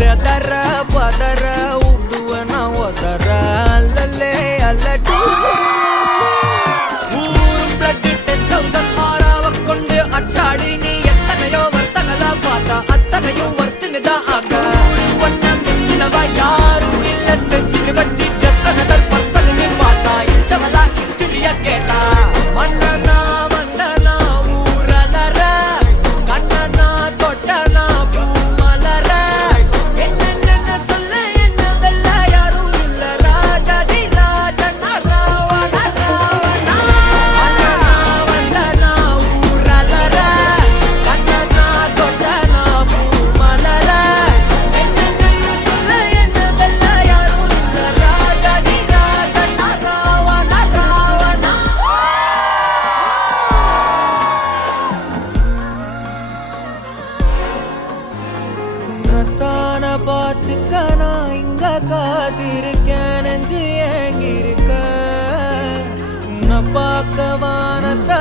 செதற பதற உடுவனா ஒதற அல்லலே அல்லடி ஊரும் பிளட் 10,000 ஆறாவ கொண்டு அச்சாடி நீ எத்தனையோ வர்த்தகலா பார்த்தா அத்தனையும் வர்த்தினுதான் ஆக ஒன்ன மிஞ்சினவா யாரும் இல்ல செஞ்சிரு வச்சு ஜஸ்ட் another person நீ பார்த்தா இச்சவலா ஹிஸ்டரியா கேட்டா மன்னனா வந்தனா ஊரலற கண்ணனா தொட்டனா பூமலற என்ன சொல்ல என்ன வெல்ல யாரும் இல்ல ராஜாதி ராஜனா ராவண ராவணா வந்தனா ஊரலற கண்ணனா தொட்டனா பூமலற என்ன சொல்ல என்ன வெல்ல யாரும் இல்ல ராஜாதி ராஜனா ராவண ராவணா உன்னத்தான பார்த்துக்க நான் இங்க காத்திருக்கேன் நெஞ்சு ஏங்கிருக்க உன்னை பார்க்க வானத்தை